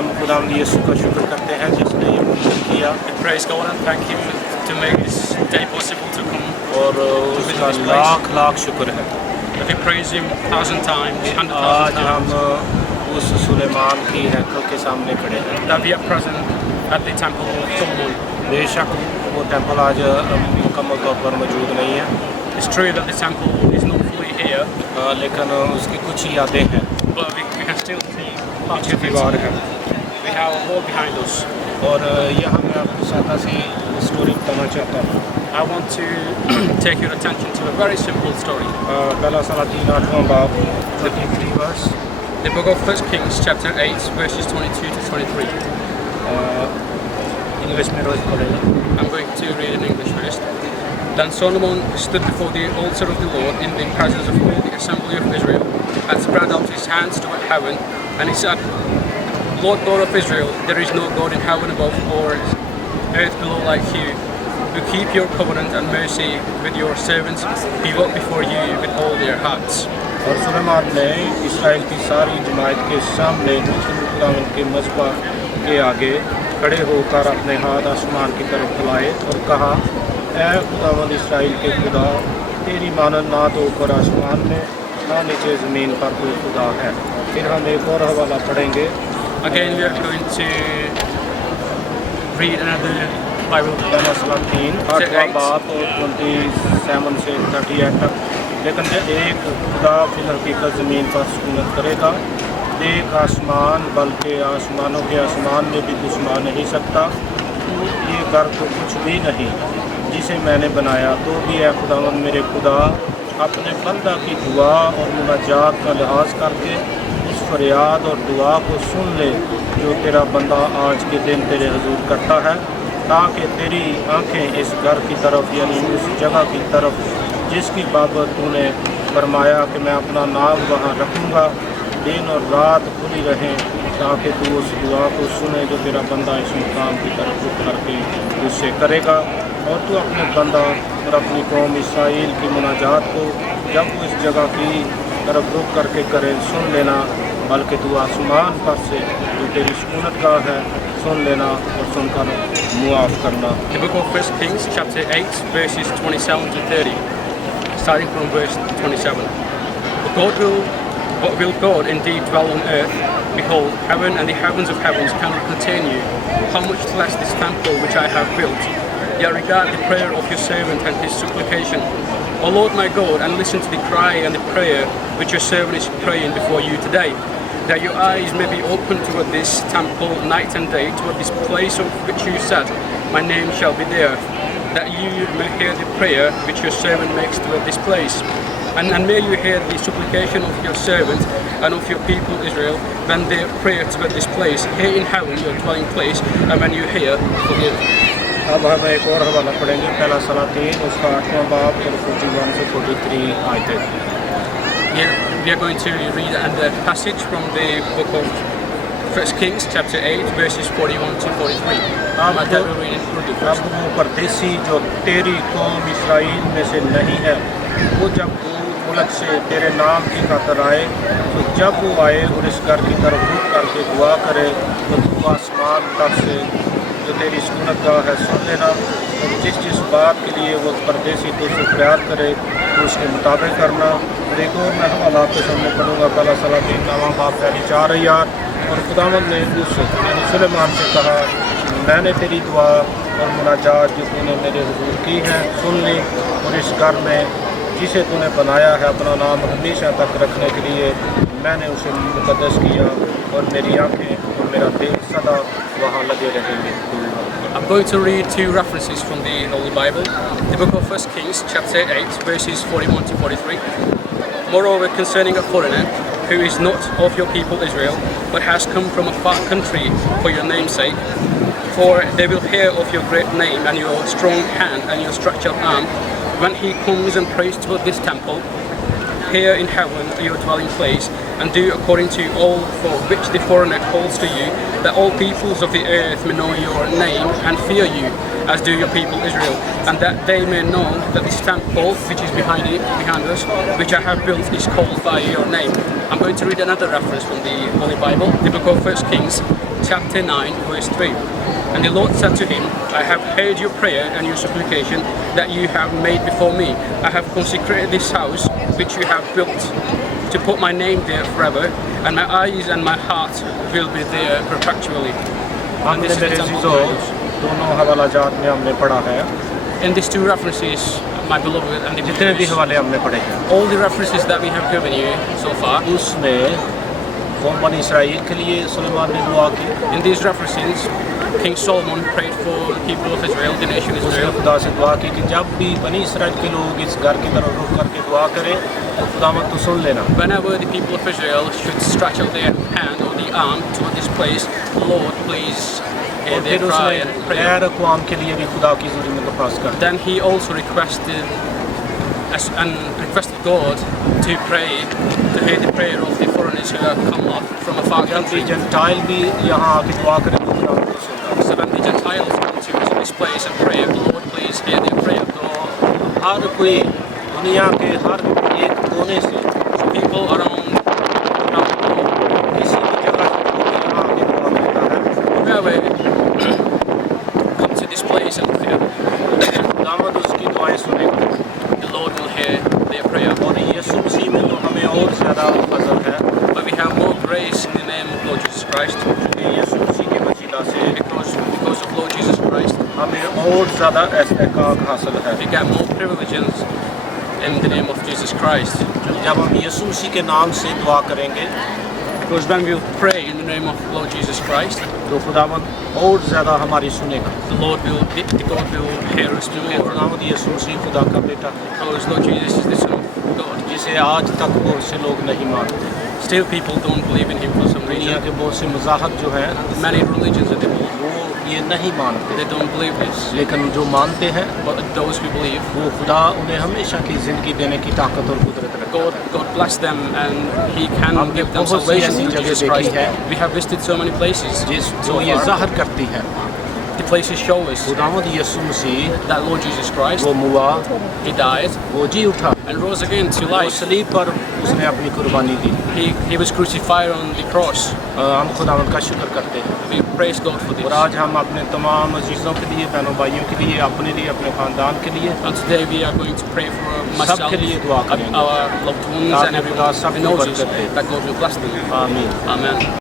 हम खुदावंद यीशु का शुक्र करते हैं जिसने ये मुमकिन किया Praise God and thank Him to make this day possible to come. और उसका लाख लाख शुक्र है। If we praise Him 1,000 times, 100,000 आज हम times, उस सुलेमान की हैकल के सामने खड़े हैं। that we are present at the temple of Solomon. बेशक वो टेंपल आज मुकम्मल तौर पर मौजूद नहीं है, It's true that the temple is not fully here, लेकिन उसकी कुछ यादें हैं। but we can still see parts पीछे of दीवार it. है We have a wall behind us. और यहाँ मैं आपको सादा सी स्टोरी बताना चाहता हूँ। I want to take your attention to a very simple story. पहला सलातीन 8वां बाब 23 verse. The book of 1 Kings chapter 8 verses 22 to 23. English में रोज पढ़ेगा। I'm going to read in English first. Then Solomon stood before the altar of the Lord in the presence of all the assembly of Israel, and spread out his hands toward heaven, and he said, Lord God of Israel, there is no God in heaven above or earth below like you, who keep your covenant and mercy with your servants, who walk before you with all their hearts. और सुलेमान ने Israel की सारी जमात के सामने खुदावंद के मज़बा के आगे खड़े होकर अपने हाथ आसमान की तरफ फैलाए और कहा, ऐ खुदावंद इसराइल के खुदा, तेरी मानद ना तो ऊपर आसमान में ना नीचे ज़मीन पर कोई खुदा है। फिर हम एक और हवाला पढ़ेंगे। Again, we are going to read another Bible. पहला सलातीन 8वां बाब और 27 से 38 तक। लेकिन एक खुदा फिल हकीकत ज़मीन पर सुकूनत करेगा, देख आसमान बल्कि आसमानों के आसमान में भी कुछ मा नहीं सकता, ये कर तो कुछ भी नहीं जिसे मैंने बनाया। तो भी है खुदावंद मेरे खुदा, अपने बंदा की दुआ और मुनाजात का लिहाज करके उस फरियाद और दुआ को सुन ले जो तेरा बंदा आज के दिन तेरे हुजूर करता है, ताकि तेरी आंखें इस घर की तरफ यानी उस जगह की तरफ जिसकी बाबत तूने फरमाया कि मैं अपना नाम वहाँ रखूँगा, दिन और रात खुली रहें, ताकि तू उस दुआ को सुने जो तेरा बंदा इस मुकाम की तरफ रुख करके उससे करेगा। और तू अपने बंदा और अपनी कौम इसराइल की मुनाजात को जब वो इस जगह की तरफ रुख करके करे सुन लेना, बल्कि तू आसमान पर से जो तेरी सुकूनत गाह है सुन लेना और सुनकर मुआफ़ करना। The book of 1 Kings chapter 8 verses 27 to 30, starting from verse 27. But will God indeed dwell on earth? Behold, heaven and the heavens of heavens cannot contain you. How much less this temple which I have built? Yet regard the prayer of your servant and his supplication, O Lord my God, and listen to the cry and the prayer which your servant is praying before you today, that your eyes may be open toward this temple night and day, toward this place of which you said, my name shall be there, that you may hear the prayer which your servant makes toward this place. And may you hear the supplication of your servant and of your people Israel, when their prayer toward this place, here in heaven, your dwelling place, and when you hear, forgive. अब हम एक और हवाला पढ़ेंगे। पहला सलातीन उसका 8वां बाब और 41 से 43 आयतें। Here we are going to read a passage from the book of 1 Kings chapter 8 verses 41 to 43. अब वो परदेसी जो तेरी कौम इसराइल में से नहीं है, वो जब मुल्क से तेरे नाम की खातर आए, तो जब वो आए और इस घर की तरफ रुख करके दुआ करे, तो तू आसमान तक से जो तेरी सुकूनत गाह है सुन लेना, और जिस बात के लिए वो परदेसी तुझसे फरियाद करे तो उसके मुताबिक करना। और एक और मैं हवाला आपके सामने पढ़ूँगा। पहला सलातीन 9वां बाब पहली 4 आयत। और खुदावंद ने उस यानी सुलेमान से कहा, मैंने तेरी दुआ और मुनाजात जो तूने मेरे हुजूर की है सुन ली, और इस घर में जिसे तूने बनाया है अपना नाम हमेशा तक रखने के लिए, मैंने उसे मुकद्दस किया, और मेरी आंखें और मेरा दिल सदा वहाँ लगे रहेंगे। I'm going to read two references from the Holy Bible. The book of 1 Kings chapter 8 verses 41 to 43. Moreover, concerning a foreigner who is not of your people Israel, but has come from a far country for your name's sake, for they will hear of your great name and your strong hand and your stretched arm, when he comes and prays toward this temple, here in heaven your dwelling place, and do according to all for which the foreigner calls to you, that all peoples of the earth may know your name and fear you, as do your people Israel, and that they may know that this temple which is behind us, which I have built, is called by your name. I'm going to read another reference from the Holy Bible, the book of 1 Kings chapter 9, verse 3. And the Lord said to him, I have heard your prayer and your supplication that you have made before me. I have consecrated this house which you have built to put my name there forever, and my eyes and my heart will be there perpetually. And this is the temple of God. दोनों हवाला जात में हमने पढ़ा है In these two references, my beloved, and the जितने भी believers, हवाले हमने पढ़े हैं all the references that we have given you so far, उसमें कौम बनी इसराइल के लिए सुलेमान ने दुआ की in these references, King Solomon prayed for the people of Israel, the nation उसने Israel. खुदा से दुआ की कि जब भी बनी इसराइल के लोग इस घर की तरफ रुख करके दुआ करें तो खुदावंद तो सुन लेना Whenever the people of Israel should stretch out their hand or the arm toward this place, Lord, please hear और their फिर cry उसने and prayer. गैर अक़वाम के लिए भी खुदा की ज़रूरत में दरख्वास्त कर Then he also requested God to pray, to hear the prayer of the foreigners who have come up from a far जब भी country. जंटाइल भी यहाँ आके दुआ करें तो खुदावंद तो सुन लेना So when the Gentiles come to this place and pray, Lord, please hear their prayer. तो हर कोई दुनिया के हर एक कोने से So people around the world, किसी भी जगह से लोग यहाँ आके दुआ करता है whoever come to this place and pray, खुदावंद उसकी दुआएं सुनेगा the Lord will hear their prayer. और यीशु मसीह में तो हमें और ज़्यादा फजल है But we have more grace in the name of Lord Jesus Christ, कि यीशु मसीह के वसीला से because of Lord Jesus Christ, हमें और ज़्यादा इस्तेकाक हासिल है we get more privileges in the name of Jesus Christ. जब हम यीशु मसीह के नाम से दुआ करेंगे Because when we pray in the name of Lord Jesus Christ, तो खुदावंद और ज़्यादा हमारी सुनेगा the God will hear us क्योंकि more. खुदावंद यीशु मसीह खुदा का बेटा है Because Lord Jesus is the Son of God. जिसे आज तक बहुत से लोग नहीं मानते Still, people don't believe in Him for some दुनिया reason. के बहुत से मज़ाहब जो हैं Many religions are developed. वो ये नहीं मानते They don't believe this. लेकिन जो मानते हैं But those who believe, वो खुदा उन्हें हमेशा की ज़िंदगी देने की ताकत और कुदरत रखता है God bless them and He can हमने give them बहुत सी salvation ऐसी through जगह Jesus देखी Christ. है We have visited so many places. जिस So जो ये far, ज़ाहिर करती है the places show us खुदावंद यीशु मसीह that Lord Jesus Christ, वो मुआ He died वो जी उठा and rose again to वो life. सलीब पर उसने अपनी कुर्बानी दी He was crucified on the cross. हम खुदावंद का शुक्र करते हैं We praise God for this. और आज हम अपने तमाम अजीज़ों के लिए बहनों भाइयों के लिए अपने लिए अपने ख़ानदान के लिए And today we are going to pray for myself, सबके लिए दुआ करेंगे our loved ones, and ताकि खुदा everyone सबको who knows us, बरकत दे that God will bless them. आमीन Amen.